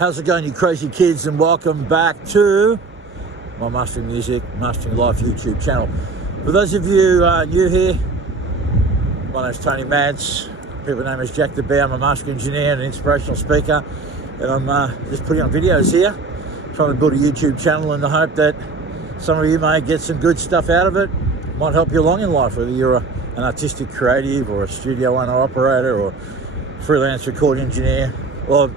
How's it going, you crazy kids, and welcome back to my Mastering Music, Mastering Life YouTube channel. For those of you new here, my name's Tony Mads. People name is Jack the Bear. I'm a master engineer and an inspirational speaker, and I'm just putting on videos here, trying to build a YouTube channel in the hope that some of you may get some good stuff out of it. Might help you along in life, whether you're an artistic creative or a studio owner operator or freelance recording engineer. Well,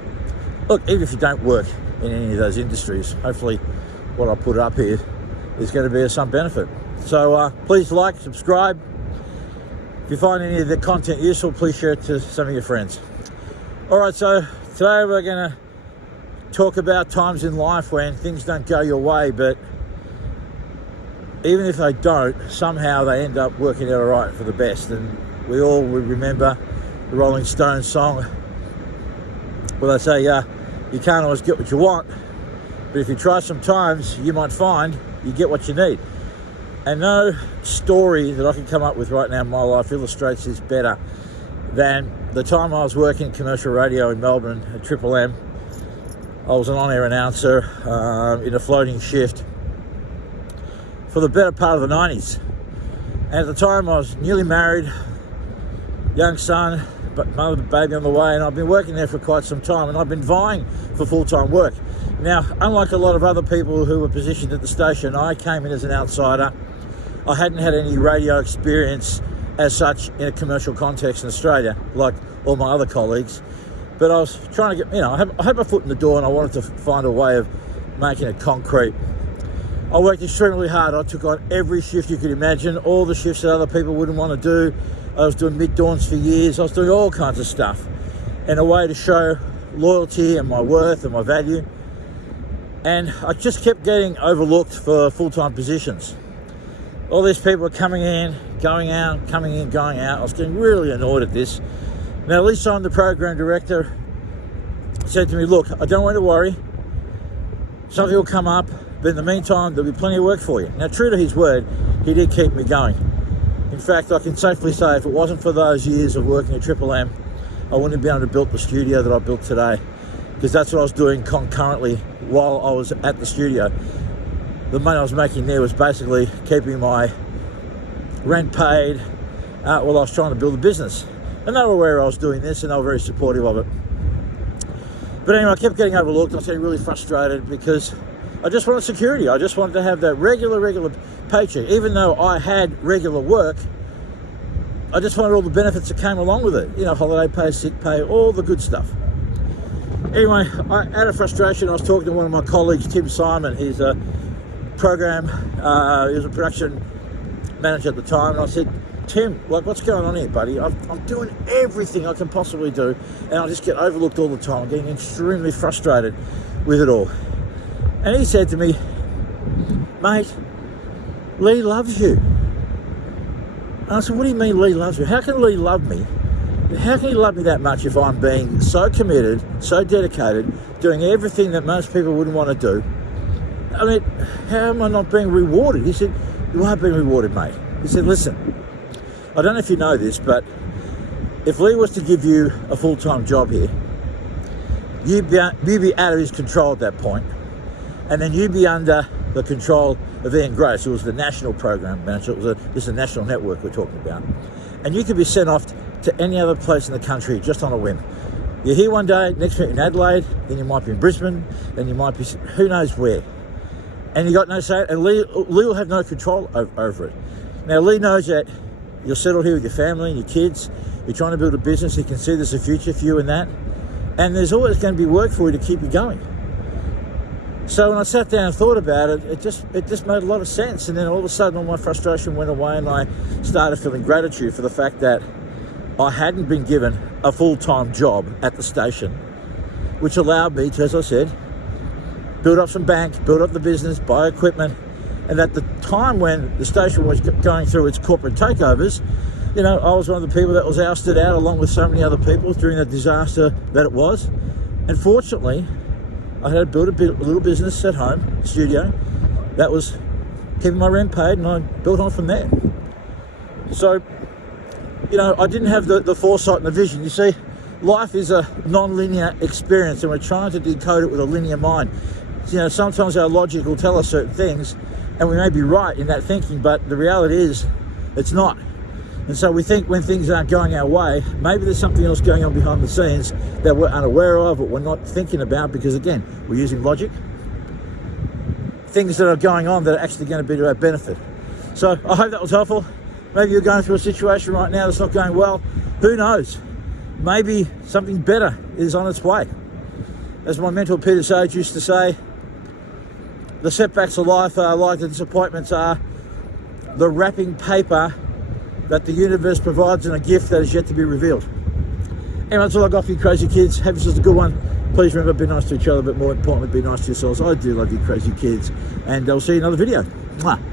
look, even if you don't work in any of those industries, hopefully what I put up here is going to be of some benefit. So please like, subscribe. If you find any of the content useful, please share it to some of your friends. All right, so today we're going to talk about times in life when things don't go your way, but even if they don't, somehow they end up working out all right for the best. And we all would remember the Rolling Stones song where they say, you can't always get what you want, but if you try sometimes, you might find you get what you need. And no story that I can come up with right now in my life illustrates this better than the time I was working commercial radio in Melbourne at Triple M. I was an on-air announcer in a floating shift for the better part of the 90s. And at the time I was newly married, young son, but mother and baby on the way, and I've been working there for quite some time, and I've been vying for full-time work. Now, unlike a lot of other people who were positioned at the station, I came in as an outsider. I hadn't had any radio experience as such in a commercial context in Australia, like all my other colleagues. But I was trying to get, I had my foot in the door, and I wanted to find a way of making it concrete. I worked extremely hard. I took on every shift you could imagine, all the shifts that other people wouldn't want to do. I was doing mid-dawns for years. I was doing all kinds of stuff in a way to show loyalty and my worth and my value. And I just kept getting overlooked for full-time positions. All these people were coming in, going out, coming in, going out. I was getting really annoyed at this. Now, Lisa, I'm the program director, said to me, look, I don't want you to worry. Something will come up, but in the meantime, there'll be plenty of work for you. Now, true to his word, he did keep me going. In fact, I can safely say if it wasn't for those years of working at Triple M, I wouldn't have been able to build the studio that I built today, because that's what I was doing concurrently while I was at the studio. The money I was making there was basically keeping my rent paid while I was trying to build a business. And they were aware I was doing this, and they were very supportive of it. But anyway, I kept getting overlooked. I was getting really frustrated because I just wanted security. I just wanted to have that regular paycheck. Even though I had regular work, I just wanted all the benefits that came along with it. Holiday pay, sick pay, all the good stuff. Anyway, out of frustration, I was talking to one of my colleagues, Tim Simon. He's a program, he was a production manager at the time. And I said, Tim, what's going on here, buddy? I'm doing everything I can possibly do, and I just get overlooked all the time. I'm getting extremely frustrated with it all. And he said to me, mate, Lee loves you. And I said, what do you mean Lee loves you? How can Lee love me? How can he love me that much if I'm being so committed, so dedicated, doing everything that most people wouldn't want to do? I mean, how am I not being rewarded? He said, you are being rewarded, mate. He said, listen, I don't know if you know this, but if Lee was to give you a full-time job here, you'd be out of his control at that point. And then you'd be under the control of Ian Grace, who was the national program manager. This is a national network we're talking about. And you could be sent off to any other place in the country just on a whim. You're here one day, next week in Adelaide, then you might be in Brisbane, then you might be who knows where. And you got no say, and Lee will have no control over it. Now, Lee knows that you're settled here with your family and your kids. You're trying to build a business. He can see there's a future for you in that. And there's always going to be work for you to keep you going. So when I sat down and thought about it, it just made a lot of sense. And then all of a sudden, all my frustration went away, and I started feeling gratitude for the fact that I hadn't been given a full-time job at the station, which allowed me to, as I said, build up some bank, build up the business, buy equipment. And at the time when the station was going through its corporate takeovers, I was one of the people that was ousted out along with so many other people during the disaster that it was. And fortunately, I had built a little business at home, studio, that was keeping my rent paid, and I built on from there. So, I didn't have the foresight and the vision. You see, life is a non-linear experience, and we're trying to decode it with a linear mind. You know, sometimes our logic will tell us certain things, and we may be right in that thinking, but the reality is it's not. And so we think when things aren't going our way, maybe there's something else going on behind the scenes that we're unaware of, or we're not thinking about, because again, we're using logic. Things that are going on that are actually going to be to our benefit. So I hope that was helpful. Maybe you're going through a situation right now that's not going well. Who knows? Maybe something better is on its way. As my mentor Peter Sage used to say, the setbacks of life are like the disappointments are the wrapping paper that the universe provides in a gift that is yet to be revealed. Anyway, that's all I got for you crazy kids. Have yourselves a good one. Please remember, be nice to each other, but more importantly, be nice to yourselves. I do love you crazy kids. And I'll see you in another video. Mwah.